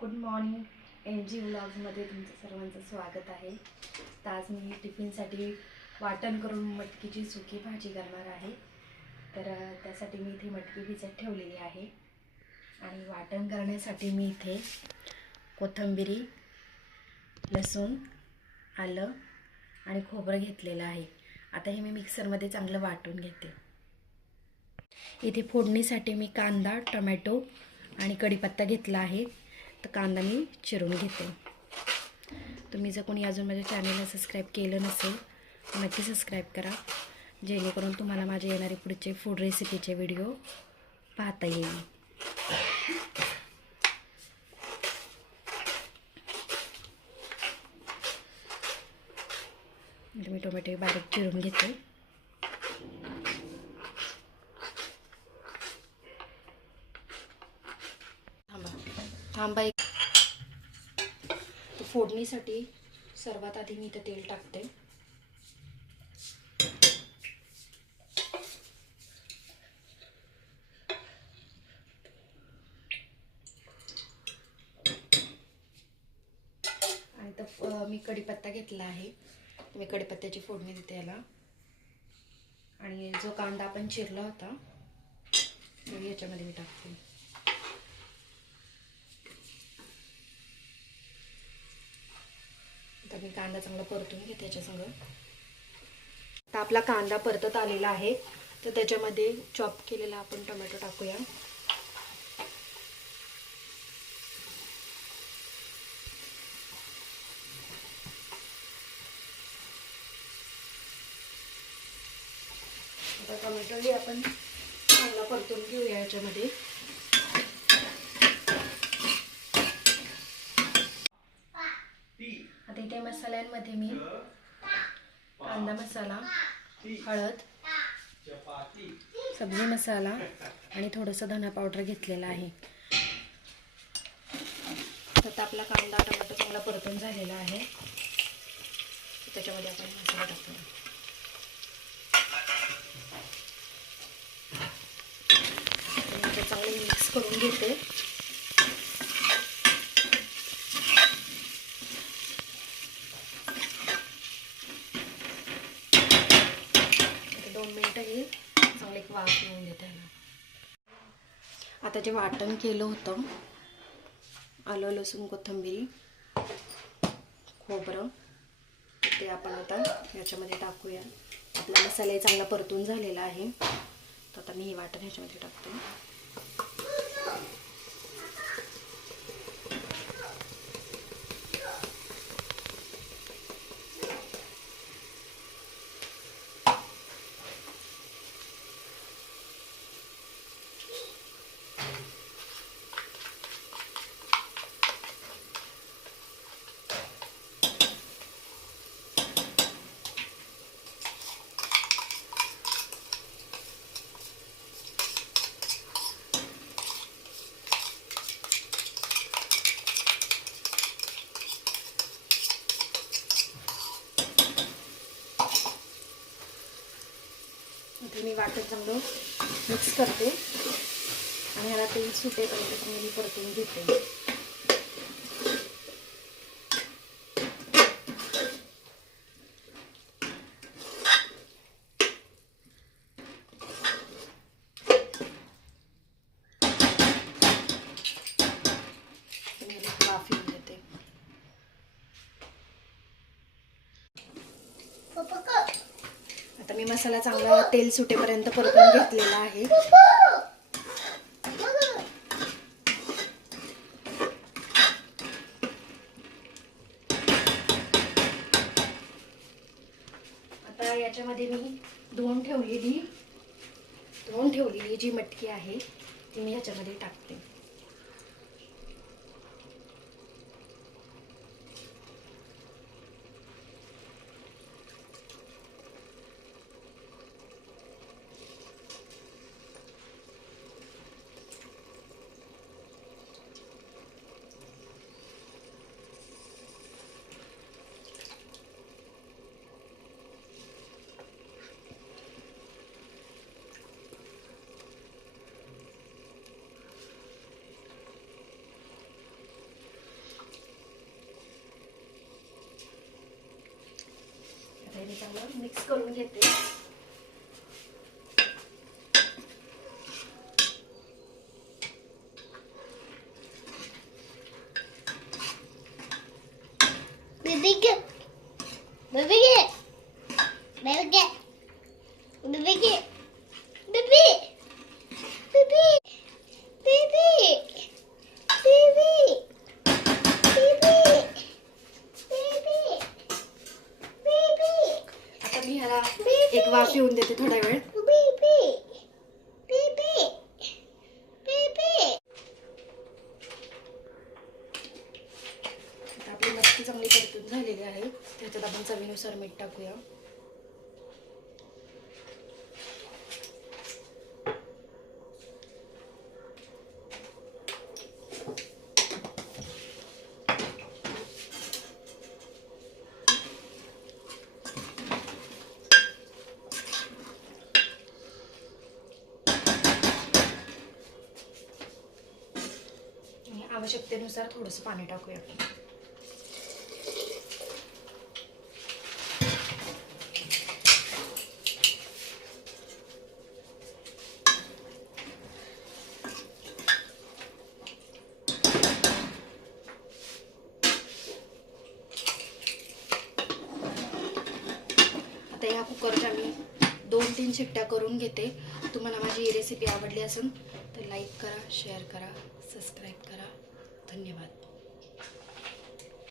Good morning. NG व्लॉग्समध्ये तुमचं सर्वांचं स्वागत आहे. तर आज मी टिफिनसाठी वाटण करून मटकीची सुकी भाजी करणार आहे. तर त्यासाठी मी इथे मटकी भिजत ठेवलेली आहे आणि वाटण करण्यासाठी मी इथे कोथिंबीर, लसूण, आलं आणि खोबरं घेतलेलं आहे. आता हे मी मिक्सरमध्ये चांगलं वाटून घेते. इथे फोडणीसाठी मी कांदा, टोमॅटो आणि कढीपत्ता घेतला आहे. तर कांदा मी चिरून घेते. तुम्ही जर कोणी अजून माझ्या चॅनलला सबस्क्राईब केलं नसेल तर नक्की सबस्क्राईब करा, जेणेकरून तुम्हाला माझे येणारे पुढचे फूड रेसिपीचे व्हिडिओ पाहता येईल. मी टोमॅटो बारीक चिरून घेते. थांबा एक. फोडणीसाठी सर्वात आधी मी इथं तेल टाकते. आणि तर मी कढीपत्ता घेतला आहे. मी कढीपत्त्याची फोडणी देते याला. आणि जो कांदा आपण चिरला होता तो याच्यामध्ये मी टाकते. तर मी कांदा चांगला परतून घेते याच्यासंग. तर आपला कांदा परतत आलेला आहे. तर त्याच्यामध्ये चॉप केलेला आपण टोमॅटो टाकूया. आता टोमॅटोही आपण चांगला परतून घेऊया याच्यामध्ये. आता इथे मसाल्यांमध्ये मी कांदा मसाला, हळद, सब्जी मसाला आणि थोडंसं धना पावडर घेतलेला आहे. तर आपला कांदा टोमॅटो चांगला परतून झालेला आहे. त्याच्यामध्ये आपण मसाला टाकतो. चांगले मिक्स करून घेते. 2 मिनिटं हे चांगलं एक वाफ येऊन देते. आता जे वाटण केलं होतं, आलं, लसूण, कोथिंबीर, खोबरं, ते आपण आता याच्यामध्ये टाकूया. आपला मसाला चांगला परतून झालेला आहे. तर आता मी हे वाटण ह्याच्यामध्ये टाकते. मी वाटण चांगलं मिक्स करते आणि ह्याला तेल सुटेपर्यंत चांगली परतून घेते. वाफ येऊन देते. आता मी मसाला चांगला तेल सुटेपर्यंत परतून घेतलेला आहे. आता याच्यामध्ये मी धुवून ठेवलेली जी मटकी आहे ती मी ह्याच्यामध्ये टाकते. चांगलं मिक्स करून घेते. बेबी के बेबी के बेबी के बेबी के baby baby baby baby baby baby. आता मी ह्याला एक वाफ येऊन देते थोडा वेळ. Baby baby baby. आता आपली मटकी चांगली परतून झालेली आहे. त्याच्यात आपण चवीनुसार मीठ टाकूया. आणि आवश्यकतेनुसार थोडंसं पाणी टाकूया. आता ह्या कुकरच्या मी 2-3 शिट्ट्या करून घेते. तुम्हाला माझी ही रेसिपी आवडली असेल तर लाईक करा, शेअर करा, सबस्क्राईब करा. धन्यवाद.